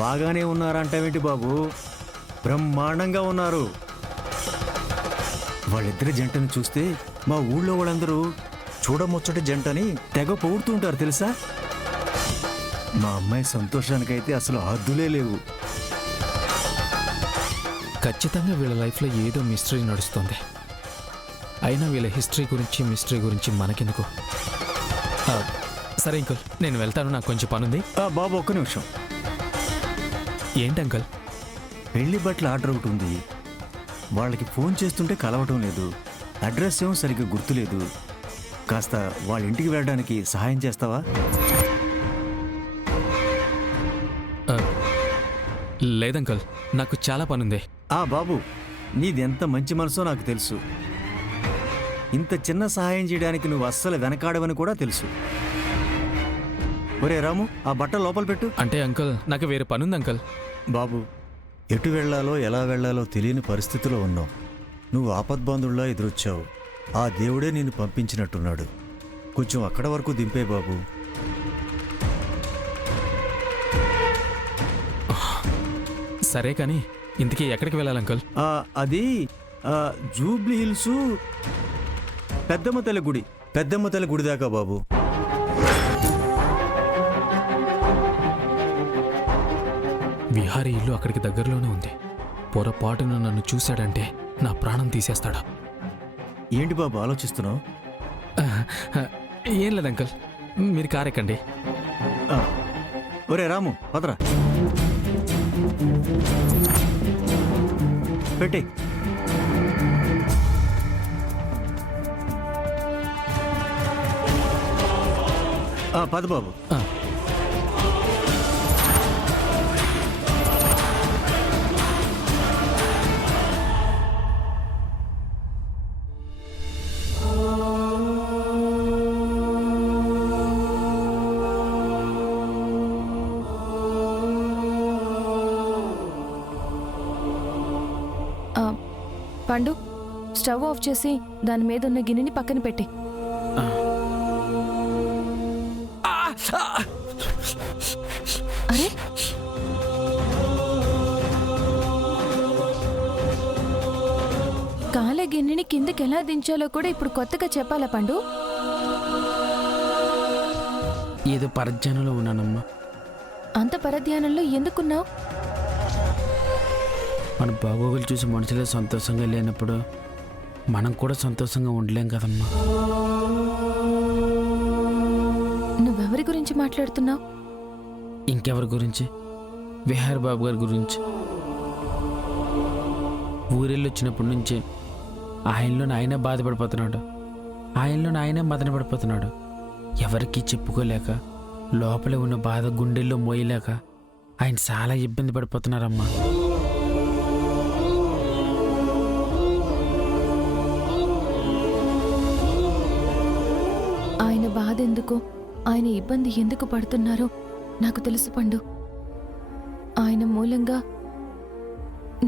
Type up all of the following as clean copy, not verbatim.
బాగానే ఉన్నారంటావేంటి బాబు? బ్రహ్మాండంగా ఉన్నారు. వాళ్ళిద్దరి జంటను చూస్తే మా ఊళ్ళో వాళ్ళందరూ చూడముచ్చటి జంటని తెగ పొగుడుతూ ఉంటారు తెలుసా? మా అమ్మాయి సంతోషానికైతే అసలు హద్దులే లేవు. ఖచ్చితంగా వీళ్ళ లైఫ్లో ఏదో మిస్టరీ నడుస్తుంది. అయినా వీళ్ళ మిస్టరీ గురించి మనకెందుకు? సరే అంకుల్, నేను వెళ్తాను, నాకు కొంచెం పనుంది. బాబు ఒక్క నిమిషం. ఏంటి అంకుల్? పెళ్లి బట్టల ఆర్డర్ ఒకటి ఉంది. వాళ్ళకి ఫోన్ చేస్తుంటే కలవటం లేదు, అడ్రస్ ఏమో సరిగ్గా గుర్తులేదు. కాస్త వాళ్ళ ఇంటికి వెళ్ళడానికి సహాయం చేస్తావా? లేదంకల్, నాకు చాలా పనుంది. బాబు, నీదెంత మంచి మనసో నాకు తెలుసు. ఇంత చిన్న సహాయం చేయడానికి నువ్వు అస్సలు వెనకాడవని కూడా తెలుసు. ఒరే రాము, ఆ బట్ట లోపల పెట్టు. అంటే అంకుల్, నాకు వేరే పనుంది అంకుల్. బాబు, ఎటు వెళ్లాలో ఎలా వెళ్లాలో తెలియని పరిస్థితిలో ఉన్నావు. నువ్వు ఆపద్బాంధుల్లా ఎదురొచ్చావు. ఆ దేవుడే నిన్ను పంపించినట్టున్నాడు. కొంచెం అక్కడ వరకు దింపే బాబు. సరే కానీ ఇంతకీ ఎక్కడికి వెళ్ళాలి అంకుల్? అది జూబ్లీ హిల్స్ పెద్దమ్మ తల్లి గుడి దాకా బాబు. విహారీ ఇల్లు అక్కడికి దగ్గరలోనే ఉంది. పొరపాటున నన్ను చూశాడంటే నా ప్రాణం తీసేస్తాడా? ఏంటి బాబు ఆలోచిస్తున్నావు? ఏం లేదు అంకుల్, మీరు కారెక్కండి. ఒరే రాము, పదరా. పెట్టే. పద బాబు. పండు, స్టవ్ ఆఫ్ చేసి దాని మీద ఉన్న గిన్నెని పక్కన పెట్టి. అరే, కాలే గిన్నెని కిందకి ఎలా దించాలో కూడా ఇప్పుడు కొత్తగా చెప్పాలా పండు? ఏదో పరధ్యానంలో ఉన్నానమ్మా. అంత పరధ్యానంలో ఎందుకున్నావు? మన బాగోగులు చూసి మనుషులే సంతోషంగా లేనప్పుడు మనం కూడా సంతోషంగా ఉండలేం కదమ్మా. నువ్వెవరి గురించి మాట్లాడుతున్నావు? ఇంకెవరి గురించి? విహార్ బాబు గారి గురించి. ఊరెళ్ళి వచ్చినప్పటి నుంచి ఆయనలో ఆయనే బాధపడిపోతున్నాడు, ఆయనలో ఆయనే మదన పడిపోతున్నాడు. ఎవరికీ చెప్పుకోలేక, లోపలే ఉన్న బాధ గుండెల్లో మోయలేక ఆయన చాలా ఇబ్బంది పడిపోతున్నారమ్మా. ఆయన బాధ ఎందుకో, ఆయన ఇబ్బంది ఎందుకు పడుతున్నారో నాకు తెలుసు పండు. ఆయన మూలంగా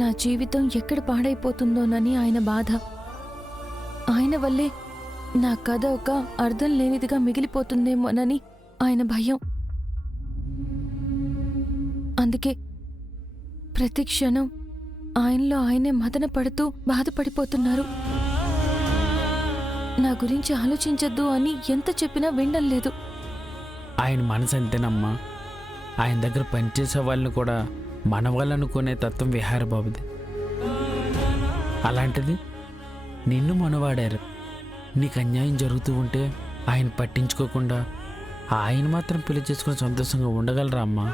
నా జీవితం ఎక్కడ పాడైపోతుందోనని ఆయన బాధ. ఆయన వల్లే నా కథ ఒక అర్థం లేనిదిగా మిగిలిపోతుందేమోనని ఆయన భయం. అందుకే ప్రతి క్షణం ఆయనలో ఆయనే మదన పడుతూ బాధపడిపోతున్నారు. నా గురించి ఆలోచించద్దు అని ఎంత చెప్పినా వినడం లేదు. ఆయన మనసు అంతేనమ్మా. ఆయన దగ్గర పనిచేసే వాళ్ళని కూడా మన వాళ్ళనుకునే తత్వం విహారబాబుది. అలాంటిది నిన్ను మనవాడారు. నీకు అన్యాయం జరుగుతూ ఉంటే ఆయన పట్టించుకోకుండా ఆయన మాత్రం పెళ్లి చేసుకుని సంతోషంగా ఉండగలరా అమ్మా?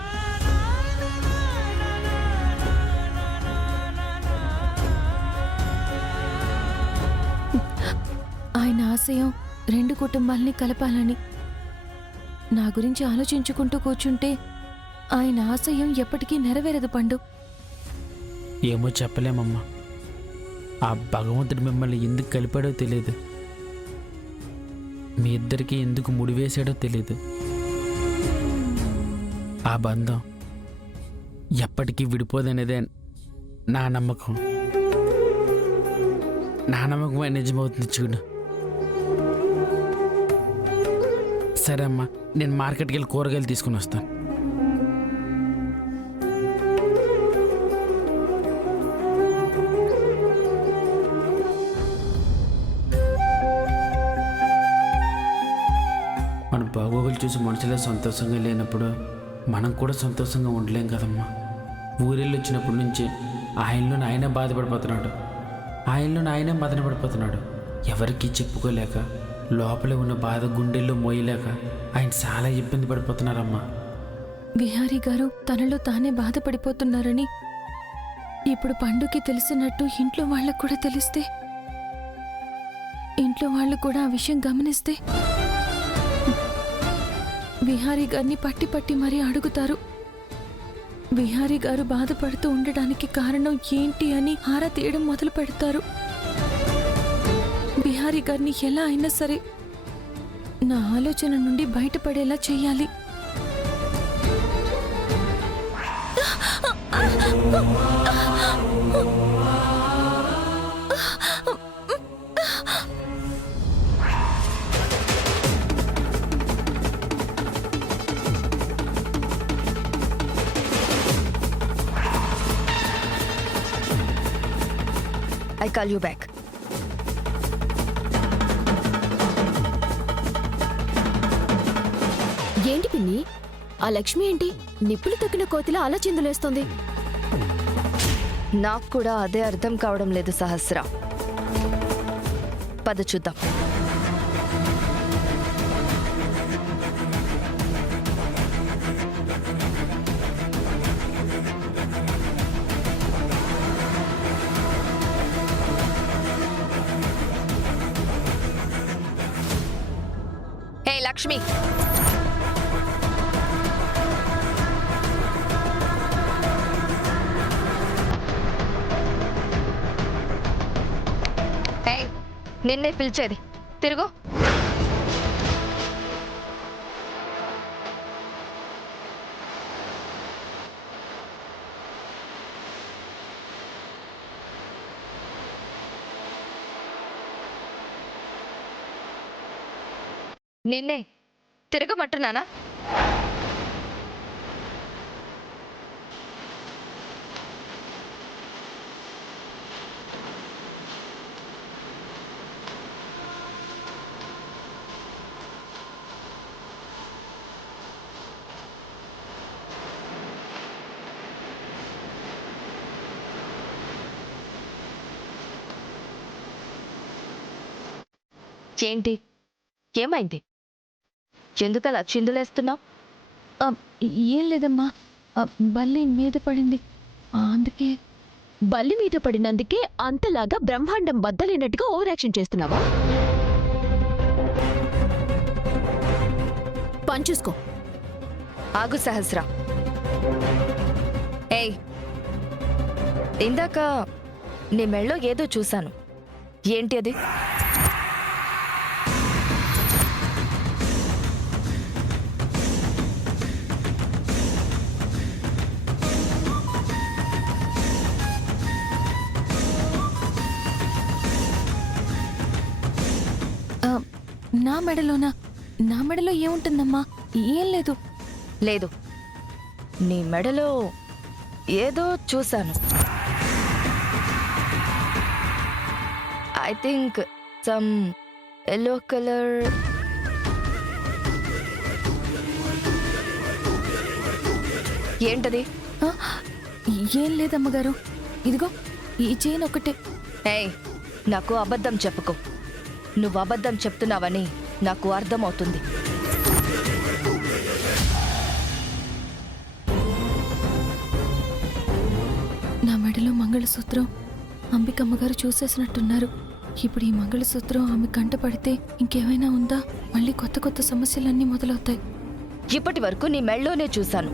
ఆయన ఆశయం రెండు కుటుంబాలని కలపాలని. నా గురించి ఆలోచించుకుంటూ కూర్చుంటే ఆయన ఆశయం ఎప్పటికీ నెరవేరదు పండు. ఏమో చెప్పలేమమ్మా. ఆ భగవంతుడు మిమ్మల్ని ఎందుకు కలిపాడో తెలియదు, మీ ఇద్దరికి ఎందుకు ముడివేశాడో తెలియదు. ఆ బంధం ఎప్పటికీ విడిపోదనేదే నా నమ్మకం. నా నమ్మకమే నిజమవుతుంది చూడు. సరే అమ్మా, నేను మార్కెట్కి వెళ్ళి కూరగాయలు తీసుకుని వస్తాను. చూసి మనుషులే సంతోషంగా లేనప్పుడు మనం కూడా సంతోషంగా ఉండలేం కదమ్మా. ఊరెళ్ళి వచ్చినప్పటి నుంచి ఆయనలో ఆయనే బాధపడిపోతున్నాడు, ఆయనలో ఆయనే మదన పడిపోతున్నాడు. ఎవరికీ చెప్పుకోలేక లోపలే ఉన్న బాధ గుండెల్లో మోయలేక ఆయన చాలా ఇబ్బంది పడిపోతున్నారమ్మా. విహారీ గారు తనలో తానే బాధపడిపోతున్నారని ఇప్పుడు పండుకి తెలిసినట్టు ఇంట్లో వాళ్ళకు కూడా తెలిస్తే, ఇంట్లో వాళ్ళు కూడా ఆ విషయం గమనిస్తే విహారీ గారిని పట్టి పట్టి మరీ అడుగుతారు. విహారీ గారు బాధపడుతూ ఉండడానికి కారణం ఏంటి అని ఆరా తీయడం మొదలు పెడతారు. విహారీ గారిని ఎలా అయినా సరే నా ఆలోచన నుండి బయటపడేలా చెయ్యాలి. I call you back. ఏంటి పిన్ని, ఆ లక్ష్మి ఏంటి నిప్పులు తొక్కిన కోతిలా అలా చిందులేస్తోంది? నాకు కూడా అదే అర్థం కావడం లేదు సహస్ర. పద చూద్దాం. హే లక్ష్మి, నిన్నే పిలిచేది. తిరుగు. నిన్నే తిరగమంటున్నానా? ఏంటి, ఏమైంది? ఎందుకలా చిందులేస్తున్నావు? ఏం లేదమ్మా, బల్లి మీద పడింది అందుకే. బల్లి మీద పడినందుకే అంతలాగా బ్రహ్మాండం బద్దలైనట్టుగా ఓవర్ యాక్షన్ చేస్తున్నావా? పని చూసుకో. ఆగు సహస్ర. ఏయ్, ఇందాక నీ మెళ్ళో ఏదో చూశాను. ఏంటి అది? నా మెడలోనా? నా మెడలో ఏముంటుందమ్మా? ఏం లేదు. లేదు, నీ మెడలో ఏదో చూశాను. I think some yellow colour. ఏంటది? ఏం లేదమ్మగారు, ఇదిగో ఈ చైన్ ఒకటే. ఏయ్, నాకు అబద్ధం చెప్పుకో. నువ్వు అబద్ధం చెప్తున్నావని నాకు అర్థమవుతుంది. నా మెడలో మంగళసూత్రం అంబికమ్మగారు చూసేసినట్టున్నారు. ఇప్పుడు ఈ మంగళసూత్రం ఆమె కంట పడితే ఇంకేమైనా ఉందా? మళ్ళీ కొత్త కొత్త సమస్యలన్నీ మొదలవుతాయి. ఇప్పటి వరకు నీ మెళ్ళోనే చూశాను.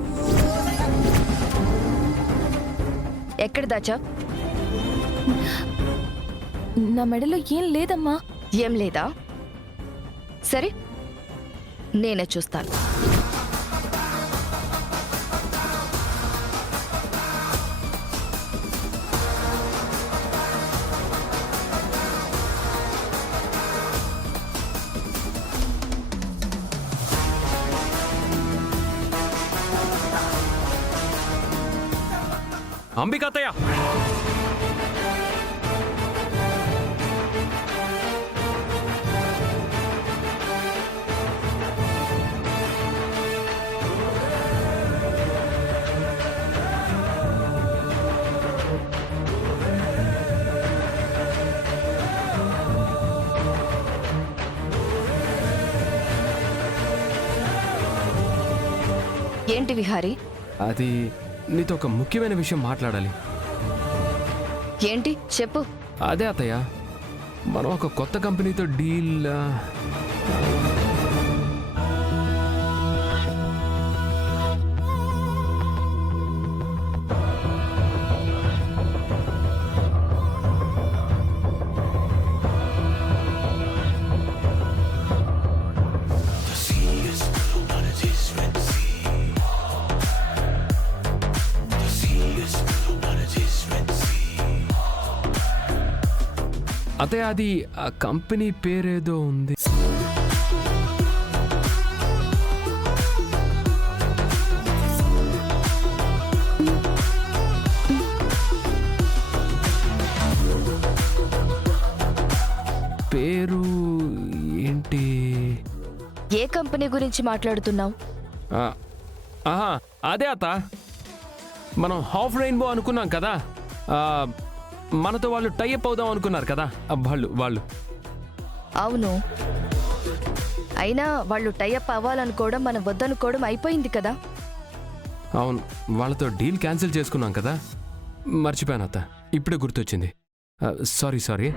ఎక్కడ దాచా? నా మెడలో ఏం లేదమ్మా. ఏం లేదా? సరే, నేనే చూస్తాను. అంబికాతయ్య, ఏంటి విహారీ? అది నీతో ఒక ముఖ్యమైన విషయం మాట్లాడాలి. ఏంటి చెప్పు. అదే అత్తయ్య, మనం ఒక కొత్త కంపెనీతో డీల్ అత్తయ్య, అది ఆ కంపెనీ పేరేదో ఉంది. పేరు ఏంటి? ఏ కంపెనీ గురించి మాట్లాడుతున్నావు? ఆ, ఆహా, అదే అత్త, మనం హాఫ్ రెయిన్బో అనుకున్నాం కదా, మనతో వాళ్ళు టైఅప్ అవుదాం అనుకున్నారు కదా వాళ్ళు. అవును, అయినా వాళ్ళు టైఅప్ అవ్వాలనుకోవడం మనం వద్దనుకోవడం అయిపోయింది కదా. అవును, వాళ్ళతో డీల్ క్యాన్సిల్ చేసుకున్నాం కదా. మర్చిపోయాను అత్త, ఇప్పుడే గుర్తొచ్చింది. సారీ.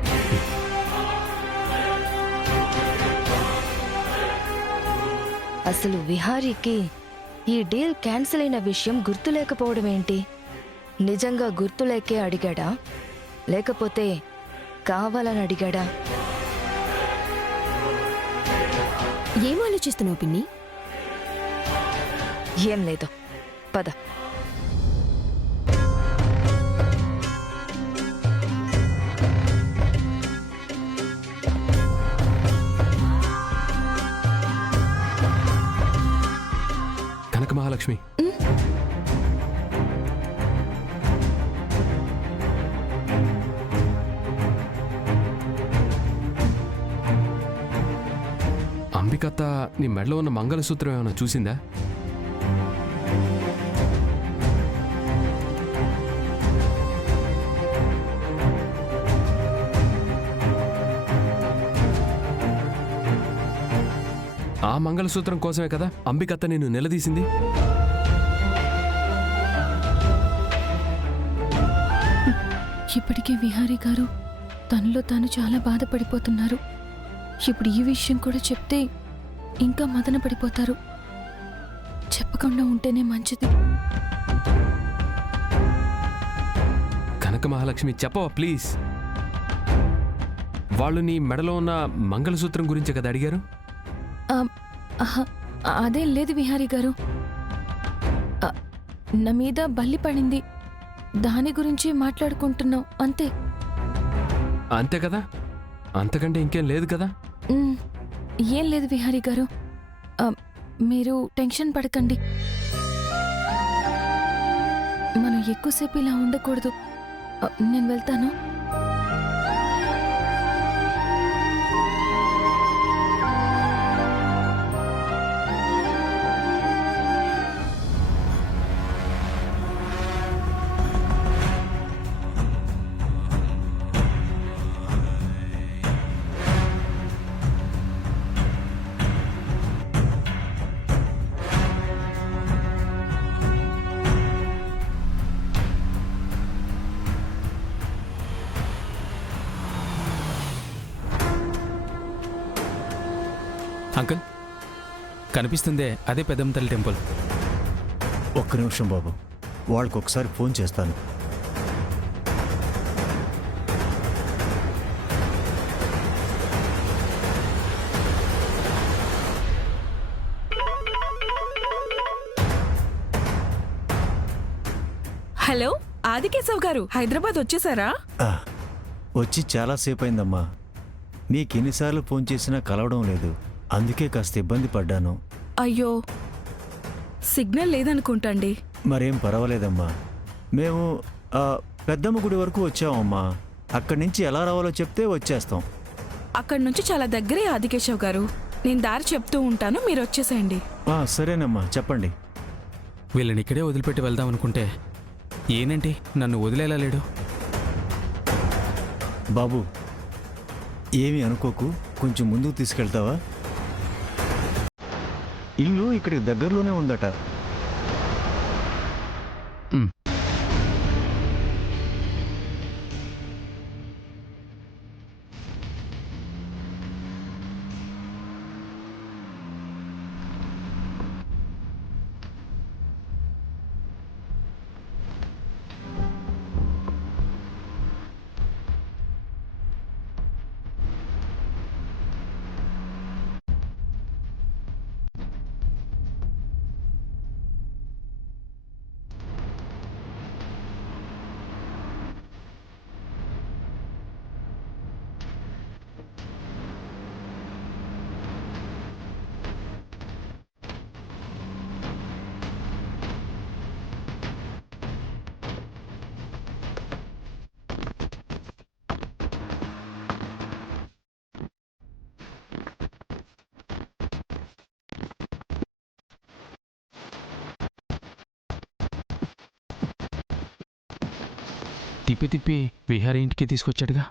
అసలు విహారీకి ఈ డీల్ క్యాన్సిల్ అయిన విషయం గుర్తులేకపోవడం ఏంటి? నిజంగా గుర్తులేకే అడిగాడా, లేకపోతే కావాలని అడిగాడా? ఏం ఆలోచిస్తున్నావు పిన్ని? ఏం లేదు, పద. కనక మహాలక్ష్మి, అంబికత్త నీ మెడలో ఉన్న మంగళసూత్రం ఏమైనా చూసిందా? ఆ మంగళసూత్రం కోసమే కదా అంబికత్త నిన్ను నిలదీసింది. ఇప్పటికే విహారీ గారు తనలో తాను చాలా బాధపడిపోతున్నారు. ఇప్పుడు ఈ విషయం కూడా చెప్తే ఇంకా మదన పడిపోతారు. చెప్పకుండా ఉంటేనే మంచిది. కనక మహాలక్ష్మి, చెప్పవా ప్లీజ్? వాళ్ళు నీ మెడలో ఉన్న మంగళసూత్రం గురించే కదా అడిగారు? అదేం లేదు విహారీ గారు, నా మీద బల్లి పడింది, దాని గురించి మాట్లాడుకుంటున్నాం అంతే. అంతే కదా, అంతకంటే ఇంకేం లేదు కదా. ఏం లేదు విహారీ గారు, మీరు టెన్షన్ పడకండి. మనం ఎక్కువసేపు ఇలా ఉండకూడదు. నేను వెళ్తాను. అంకుల్, కనిపిస్తుందే అదే పెద్దమ్మ తల్లి టెంపుల్. ఒక్క నిమిషం బాబు, వాళ్ళకి ఒకసారి ఫోన్ చేస్తాను. హలో ఆదికేశవ్ గారు, హైదరాబాద్ వచ్చేసారా? వచ్చి చాలాసేపు అయిందమ్మా. నీకెన్నిసార్లు ఫోన్ చేసినా కలవడం లేదు, అందుకే కాస్త ఇబ్బంది పడ్డాను. అయ్యో, సిగ్నల్ లేదనుకుంటండి. మరేం పర్వాలేదమ్మా. మేము పెద్దమ్మ గుడి వరకు వచ్చామమ్మా. అక్కడి నుంచి ఎలా రావాలో చెప్తే వచ్చేస్తాం. అక్కడి నుంచి చాలా దగ్గరే ఆదికేశవ్ గారు. నేను దారి చెప్తూ ఉంటాను, మీరు వచ్చేసేయండి. సరేనమ్మా, చెప్పండి. వీళ్ళని ఇక్కడే వదిలిపెట్టి వెళ్దాం అనుకుంటే ఏనంటే నన్ను వదిలేలా లేడు. బాబు, ఏమీ అనుకోకు, కొంచెం ముందుకు తీసుకెళ్తావా? ఇల్లు ఇక్కడికి దగ్గరలోనే ఉందట. తిప్పి తిప్పి విహారీ ఇంటికి తీసుకొచ్చాడుగా.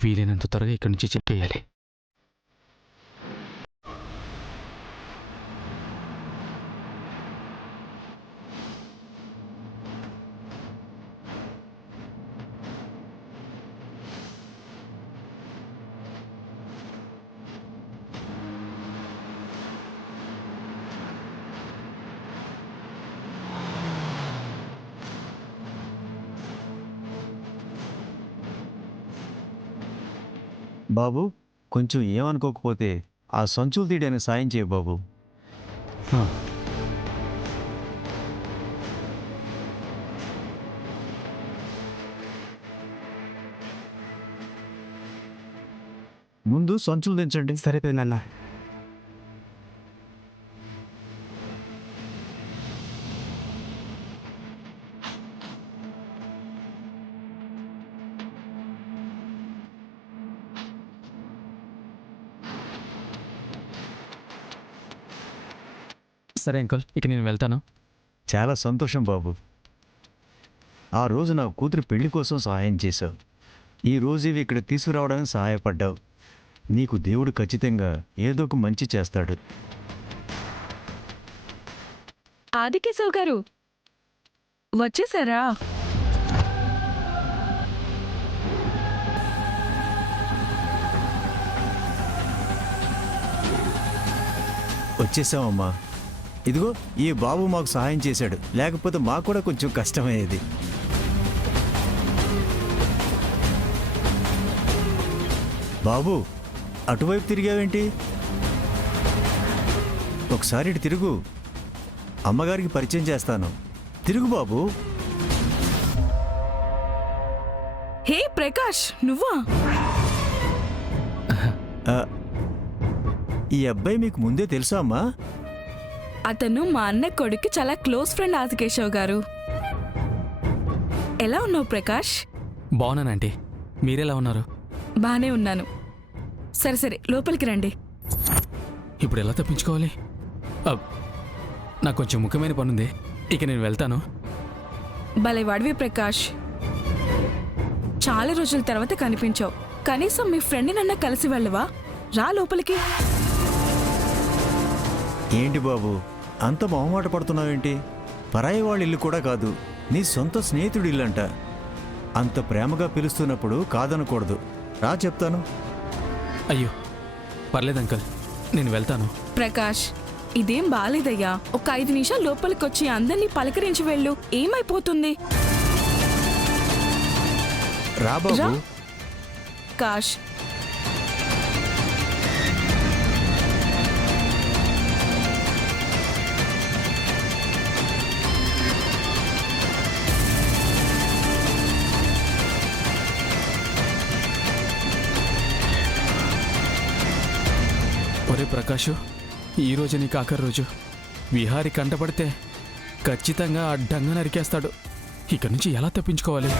వీలైనంత త్వరగా ఇక్కడి నుంచి చెప్పేయాలి. బాబు, కొంచెం ఏమనుకోకపోతే ఆ సంచులు తీయడానికి సాయం చేయ బాబు. ముందు సంచులు దించండి. సరే నాన్న. సరే అంకుల్, ఇక నేను వెళ్తాను. చాలా సంతోషం బాబు. ఆ రోజు నా కూతురు పెళ్లి కోసం సహాయం చేశావు. ఈ రోజు ఇవి ఇక్కడ తీసుకురావడానికి సహాయపడ్డావు. నీకు దేవుడు ఖచ్చితంగా ఏదో ఒక మంచి చేస్తాడు. ఆదికేశవ్ గారు వచ్చేసారా? వచ్చేసామమ్మా. ఇదిగో ఈ బాబు మాకు సహాయం చేశాడు, లేకపోతే మాకు కూడా కొంచెం కష్టమయ్యేది. బాబు, అటువైపు తిరిగావేంటి? ఒకసారి ఇటు తిరుగు, అమ్మగారికి పరిచయం చేస్తాను. తిరుగు బాబు. హే ప్రకాష్, నువ్వా? ఆ, ఈ అబ్బాయి మీకు ముందే తెలుసా అమ్మా? అతను మా అన్న కొడుకు చాలా క్లోజ్ ఫ్రెండ్ ఆదికేశవ్ గారు. ఎలా ఉన్నావు ప్రకాష్? బాగున్నానంటీ, మీరెలా ఉన్నారు? బానే ఉన్నాను. సరే సరే, లోపలికి రండి. ఇప్పుడు ఎలా తప్పించుకోవాలి? నాకు కొంచెం ముఖ్యమైన పనుంది, ఇక నేను వెళ్తాను. భలే వాడివి ప్రకాష్, చాలా రోజుల తర్వాత కనిపించావు. కనీసం మీ ఫ్రెండ్ నన్న కలిసి వెళ్ళవా? రా లోపలికి. ఏంటి బాబు అంత మొహమాట పడుతున్నావేంటి? పరాయి వాళ్ళ ఇల్లు కూడా కాదు, నీ సొంత స్నేహితుడి ఇల్లంట. అంత ప్రేమగా పిలుస్తున్నప్పుడు కాదనకూడదు. రా చెప్తాను. అయ్యో పర్లేదు అంకుల్, నేను వెళ్తాను. ప్రకాష్, ఇదేం బాలేదయ్యా. ఒక 5 నిమిషాలు లోపలికి వచ్చి అందరినీ పలకరించి వెళ్ళు. ఏమైపోతుంది? రా బాబు. రా. కాష్, ఒరే ప్రకాషు, ఈరోజు నీకు ఆఖరి రోజు. విహారి కంటపడితే ఖచ్చితంగా అడ్డంగా నరికేస్తాడు. ఇక్కడి నుంచి ఎలా తప్పించుకోవాలి?